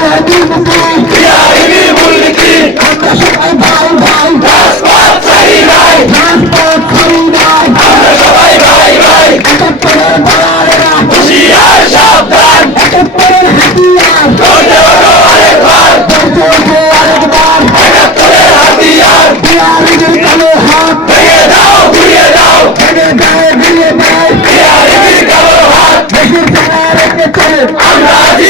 Thank you. রেখেছে আমরা আছি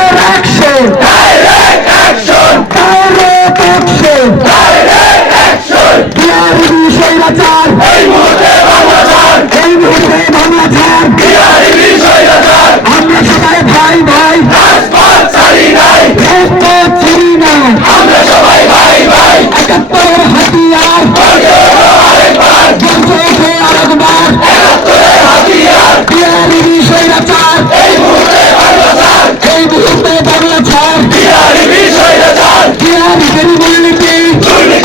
tonight.